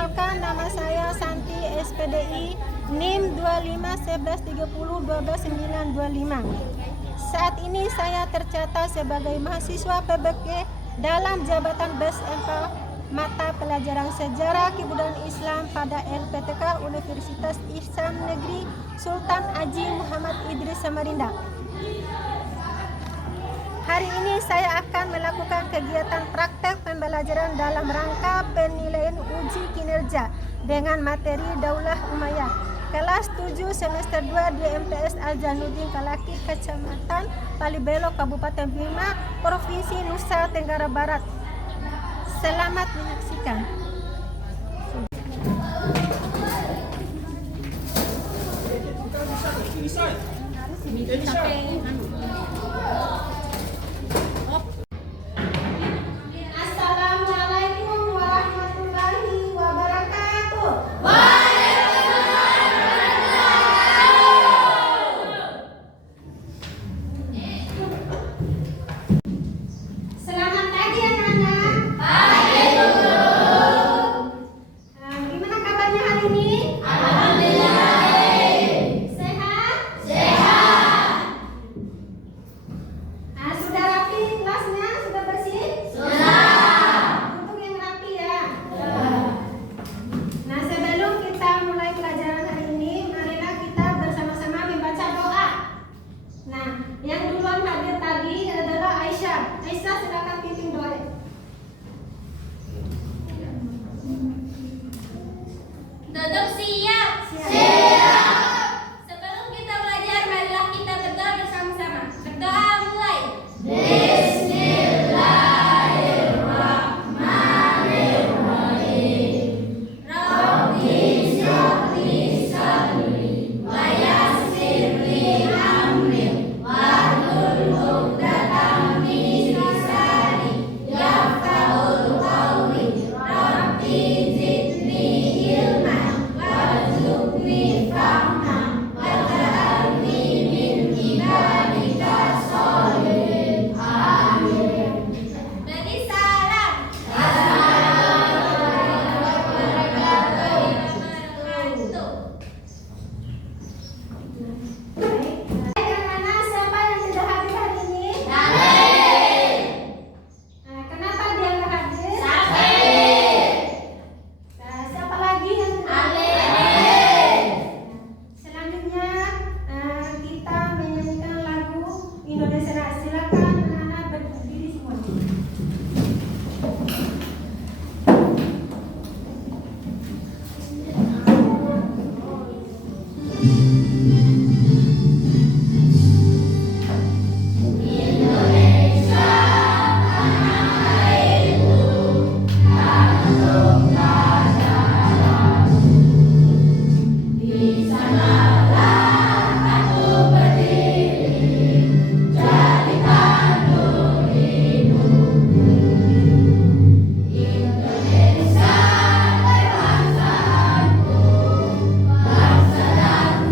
Perkenalkan, nama saya Santi, SPDI, NIM 2511301295. Saat ini saya tercatat sebagai mahasiswa PBK dalam jabatan BSMK mata pelajaran Sejarah Kebudayaan Islam pada LPTK Universitas Islam Negeri Sultan Haji Muhammad Idris Samarinda. Hari ini saya akan melakukan kegiatan praktek pembelajaran dalam rangka penilaian uji kinerja dengan materi Daulah Umayyah kelas 7 semester 2 di MTS Al-Januddin Kalaki, Kecamatan Palibelo, Kabupaten Bima, Provinsi Nusa Tenggara Barat. Selamat menyaksikan. Assalamualaikum warahmatullahi wabarakatuh. Selamat pagi anak-anak. Pagi, Bu. Gimana kabarnya hari ini? Alhamdulillah. Sehat? Sehat. Sudah rapi kelasnya? Sudah bersih? Sudah. Untuk yang rapi ya. Nah, sebelum kita mulai pelajaran hari ini, marilah kita bersama-sama membaca doa. Nah, yang duluan hadir tadi adalah Aisyah. Aisyah, silakan pimpin doa. Duduk siap. Siap. Sebelum kita belajar, marilah kita berdoa bersama-sama. Berdoa mulai. Beri salam. Baik, yang mana siapa yang sudah hadir hari ini? Kenapa dia nggak hadir? Siapa lagi yang sudah hadir? Selanjutnya kita menyanyikan lagu Indonesia Raya. Silakan anak-anak berdiri semua. Bangsa dan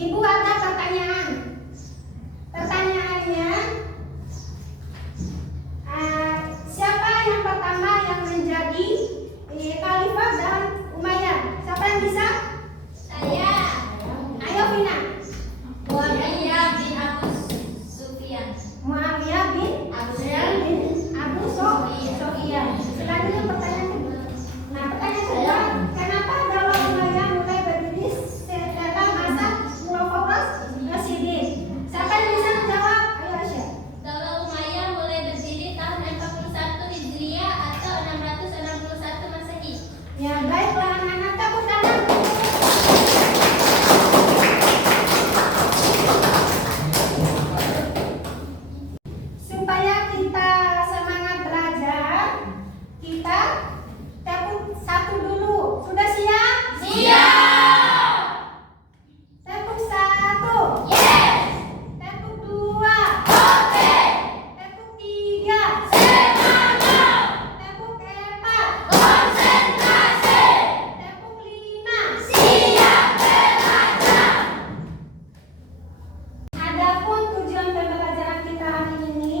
Ibu ada pertanyaan. Pertanyaannya, siapa yang pertama yang menjadi khalifah dan Umayyah? Siapa yang bisa? Saya. Ayo Vina. Muawiyah bin Abu Sufyan. Muawiyah bin Abu Sufyan. Selanjutnya pertanyaan kedua. Nah, pertanyaan kedua, kenapa Daulah Umayyah mulai berdiri setelah masa Khulafaur Rasyidin? Siapa yang bisa menjawab? Ayo Aisyah. Daulah Umayyah mulai berdiri tahun 41 Hijriah atau 661 Masehi. Ya, baiklah anak-anak, tepuk tangan. Supaya kita semangat belajar, kita tepuk satu dulu. Sudah siap? Siap. Tepuk satu. Yes. Tepuk dua. Oke. Tepuk tiga. Semangat. Tepuk empat. Konsentrasi. Tepuk lima. Siap belajar. Adapun tujuan pembelajaran kita hari ini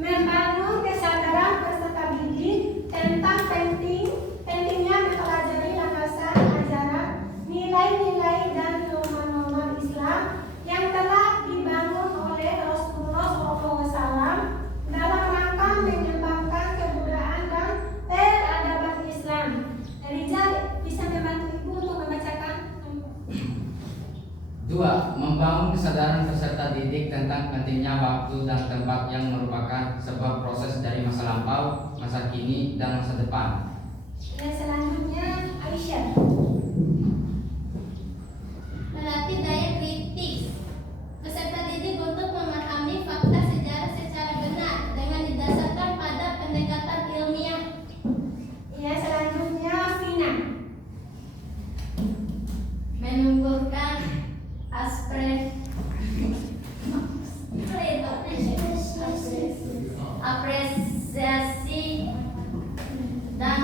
membangun kesadaran peserta didik tentang pentingnya mempelajari landasan ajaran, nilai-nilai dan norma-norma Islam yang telah dibangun oleh Rasulullah SAW dalam rangka mengembangkan kebudayaan dan peradaban Islam. Rizal bisa membantu Ibu untuk membacakan. 2. Membangun kesadaran peserta didik tentang pentingnya waktu dan tempat yang merupakan sebuah proses dari masa lampau, masa kini, dan masa depan. Yang selanjutnya Aisyah. Melatih daya kritis peserta didik untuk memahami fakta sejarah secara benar dengan didasarkan pada pendekatan ilmiah. Yang selanjutnya Vina. Menumbuhkan apresiasi dan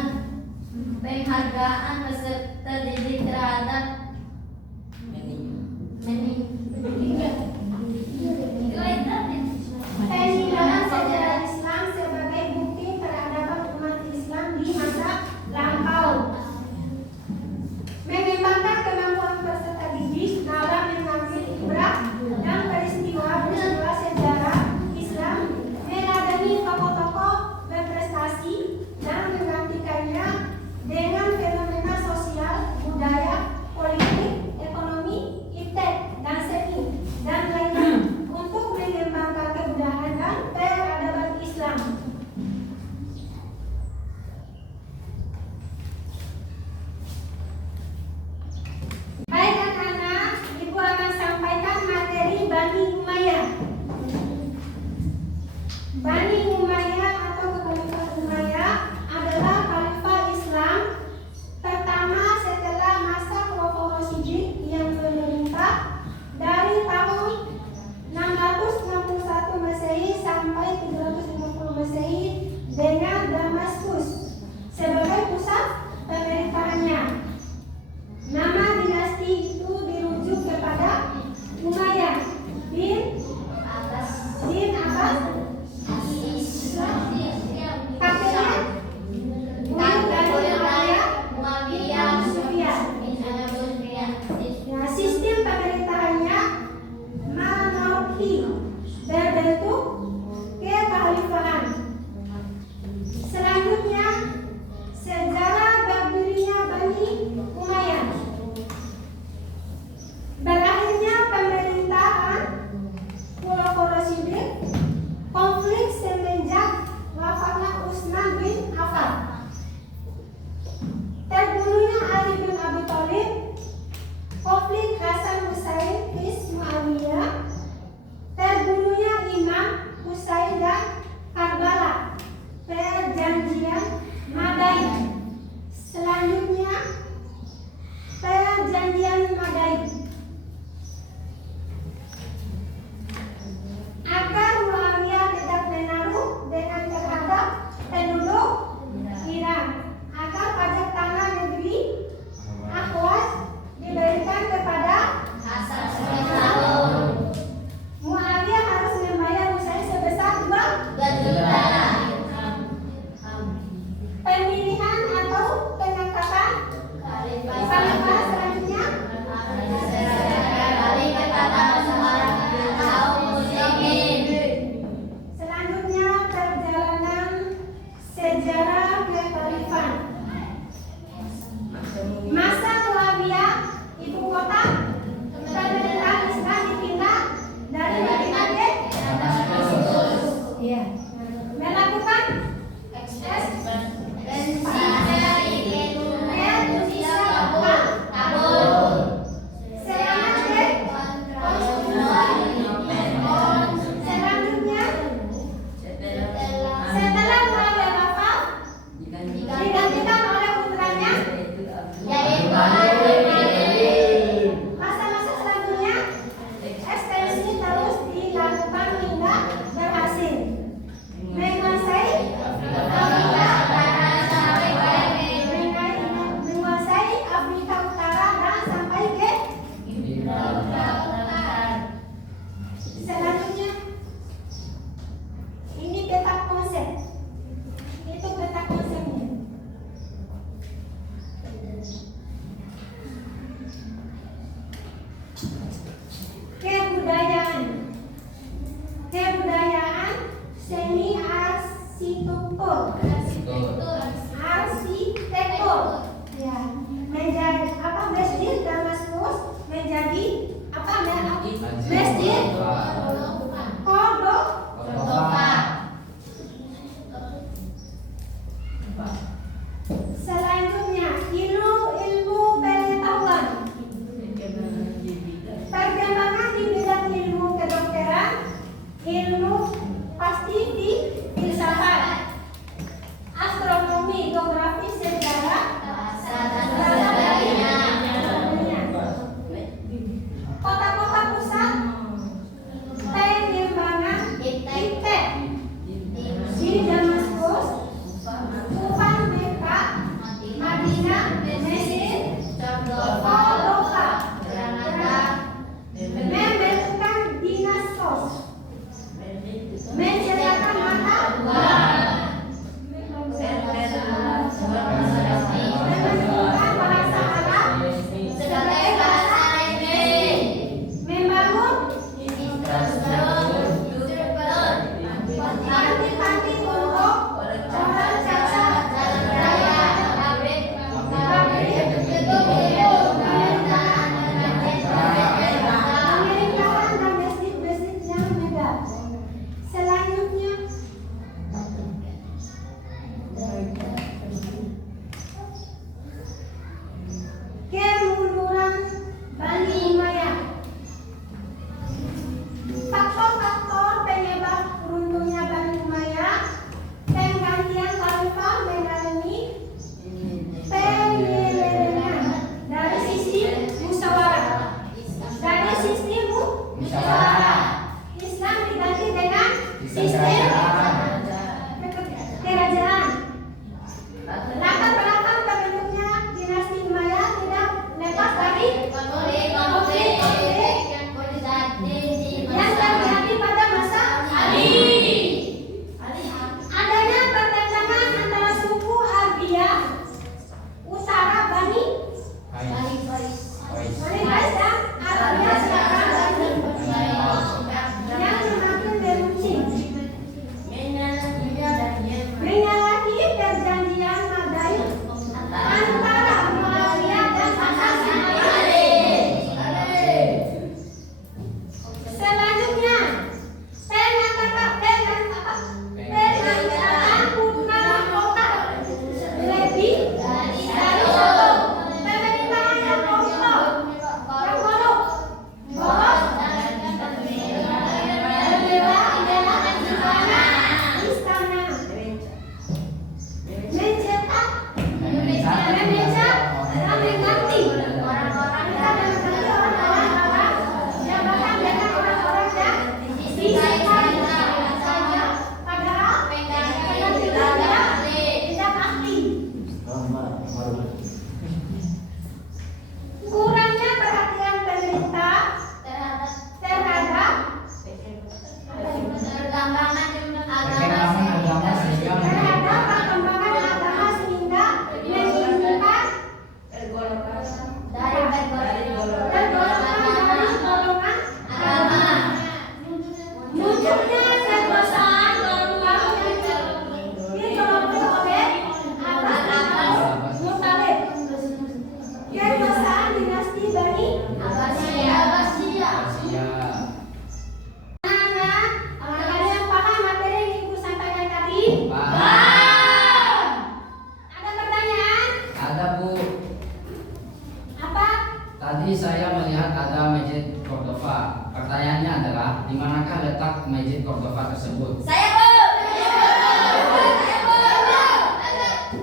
Tadi saya melihat ada Masjid Cordova. Pertanyaannya adalah, di manakah letak Masjid Cordova tersebut? Saya Bu.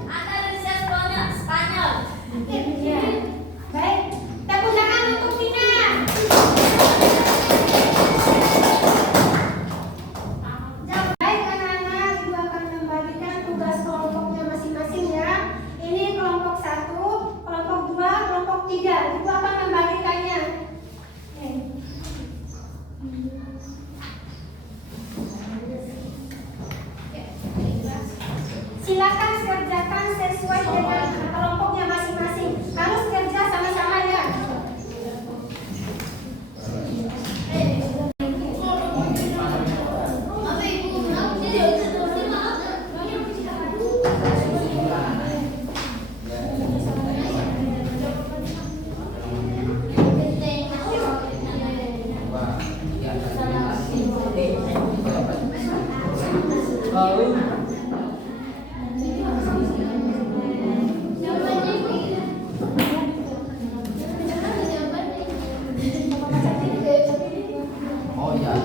Ada di Spanyol. Ya. Baik, tepuk tangan untuk Tina. Baik anak-anak, ibu akan membagikan tugas kelompoknya masing-masing ya. Ini kelompok 1, kelompok 2, kelompok 3. Ibu akan membagikannya. Silakan kerjakan sesuai dengan kelompoknya masing-masing. Harus kerja sama-sama ya. Oh ya,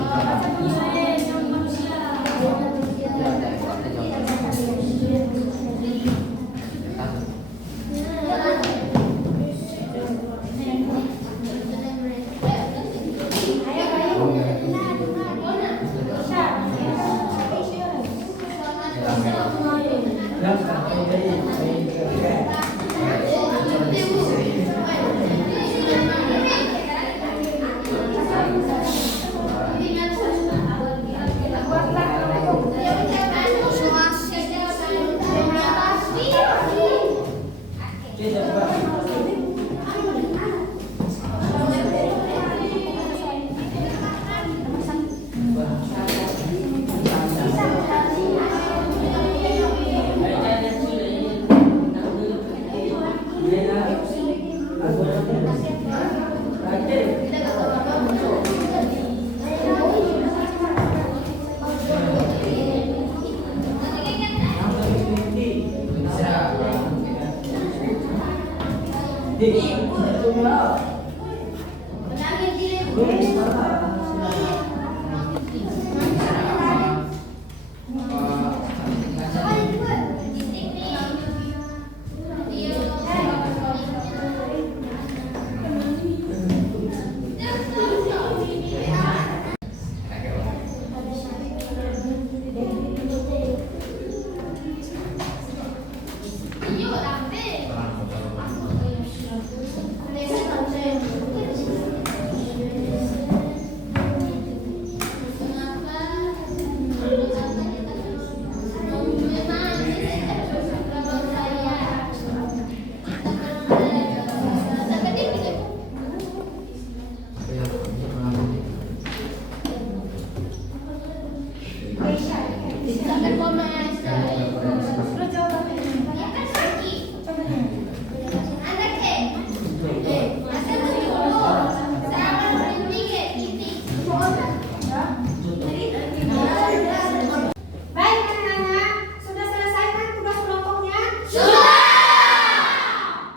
Baik anak-anak, sudah selesaikan tugas kelompoknya?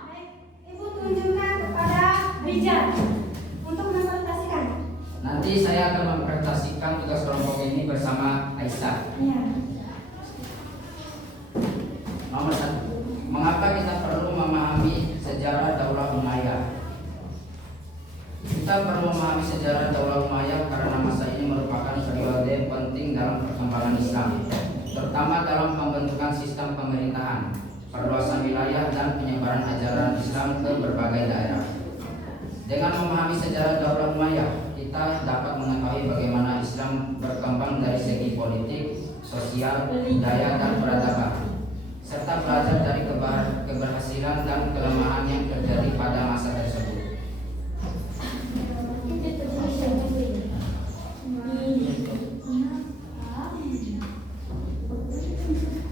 Baik, ibu tunjukkan kepada Rijal untuk mempresentasikan. nanti saya akan mempresentasikan tugas kelompok ini bersama Aisyah. Ya. Nomor 1. Mengapa kita perlu memahami sejarah Daulah Umayyah? Kita perlu memahami sejarah Daulah Umayyah karena masa ini merupakan periode penting dalam perkembangan Islam, terutama dalam pembentukan sistem pemerintahan, perluasan wilayah dan penyebaran ajaran Islam ke berbagai daerah. Dengan memahami sejarah Daulah Umayyah, kita dapat mengetahui bagaimana Islam berkembang dari segi politik, sosial, budaya, dan peradaban, serta belajar dari keberhasilan dan kelemahan yang terjadi pada masa tersebut.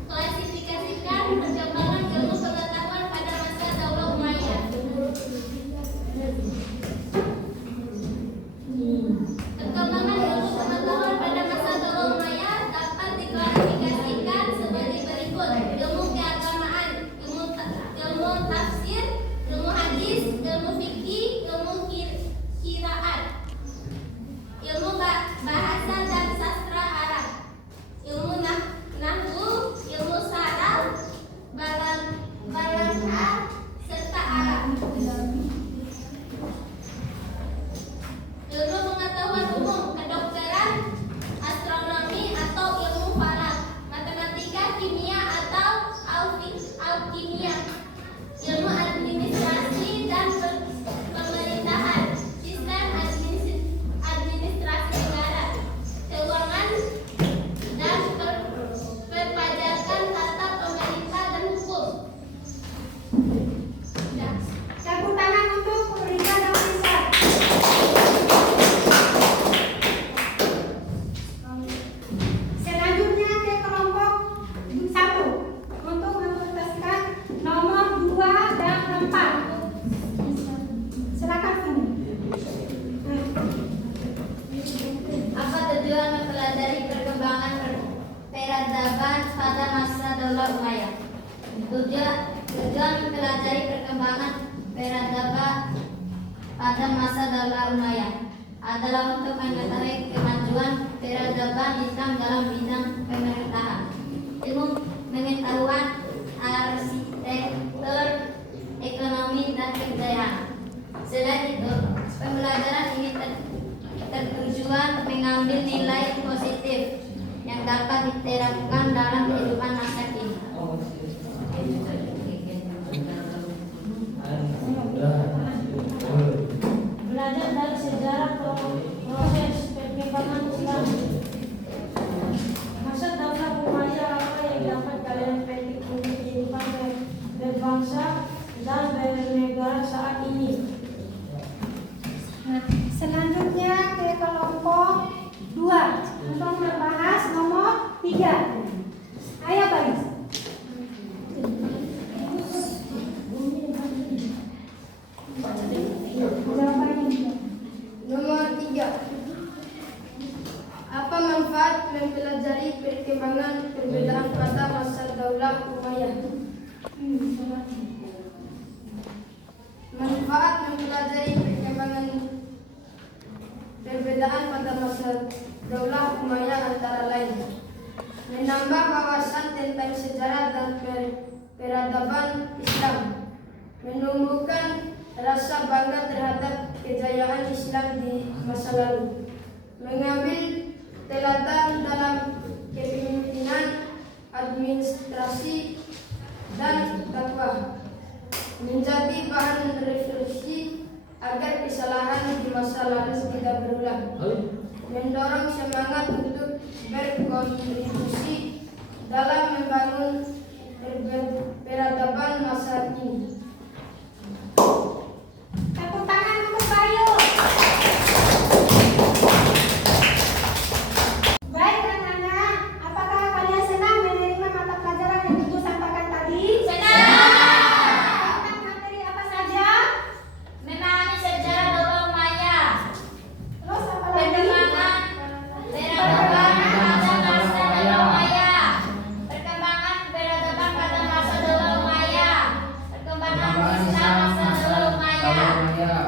Klasifikasikan perkembangan ilmu pengetahuan pada masa Daulah Umayyah. Perkembangan ilmu pengetahuan pada masa Daulah Umayyah dapat diklasifikasikan sebagai berikut: ilmu keagamaan, ilmu tafsir, ilmu hadis, Ilmu pengetahuan umum, kedokteran, astronomi atau ilmu falak, matematika, kimia atau alkimia, ilmu administrasi dan pemerintahan, sistem administrasi negara, keuangan dan perpajakan, tata pemerintah dan hukum. Tepuk tangan untuk Rika dan Risa. Selanjutnya ke kelompok 1 untuk menuntaskan nomor 2 dan 4. Silakan sini. Apa tujuan mempelajari perkembangan peradaban pada masa Daulah Umayyah? Tujuan mempelajari perkembangan peradaban pada masa Daulah Umayyah adalah untuk mengetahui kemajuan peradaban Islam dalam bidang pemerintahan, ilmu pengetahuan, arsitektur, ekonomi, dan kebudayaan. Selain itu, pembelajaran ini tertujuan mengambil nilai positif yang dapat diterapkan dalam kehidupan masa kini. Belajar dari sejarah proses perkembangan Islam. Masa Daulah Umayyah, apa yang dapat kalian petik untuk kehidupan berbangsa dan bernegara saat ini? Nah, selanjutnya ke kelompok 2 untuk membahas nomor 3. Ayo Baris. Jawabannya. Nomor 3. Apa manfaat mempelajari perkembangan perbedaan pada masa Daulah Umayyah? Manfaat mempelajari perkembangan perbedaan pada masa Daulah Umayyah antara lain menambah wawasan tentang sejarah dan peradaban Islam, menumbuhkan rasa bangga terhadap kejayaan Islam di masa lalu, mengambil teladan dalam kepemimpinan, administrasi, dan dakwah, menjadi bahan refleksi agar kesalahan di masa lalu tidak berulang, mendorong semangat untuk berkontribusi dalam membangun peradaban masa kini. Tepuk tangan untuk Bayu. Baik anak-anak, apakah kalian senang menerima mata pelajaran yang Ibu sampaikan tadi? Tentang materi apa saja? Memahami sejarah Daulah Umayyah, Terus apa lagi? perkembangan peradaban pada masa Daulah Umayyah, perkembangan peradaban pada masa Daulah Umayyah, perkembangan Islam masa Daulah Umayyah.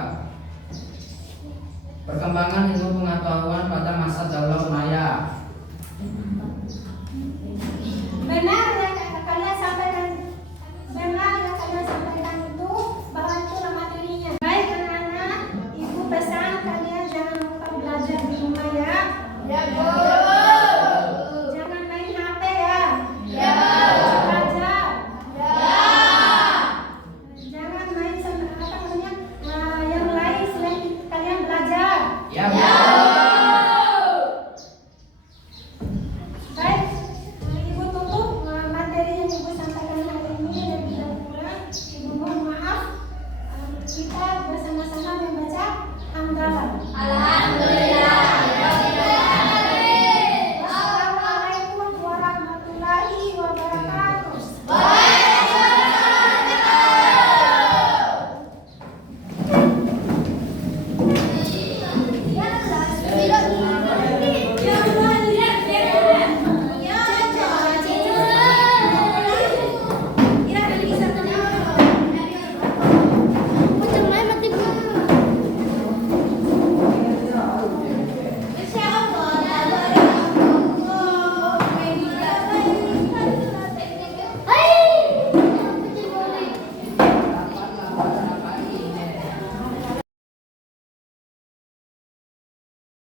Perkembangan ilmu pengetahuan pada masa Daulah Umayyah. Benar yang kalian sampaikan. Benar yang kalian sampaikan itu bahwa itulah materinya. Baik anak-anak, Ibu pesan kalian jangan lupa belajar di rumah ya. Ya, Bu. Jangan main HP ya. Ya. Belajar. Ya. Jangan main sama yang lain selain kalian belajar. Ya, Bu. Baik, Ibu tutup materi yang Ibu sampaikan hari ini dan bila kurang Ibu mohon maaf. Kita bersama-sama membaca hamdalah. Alhamdulillah.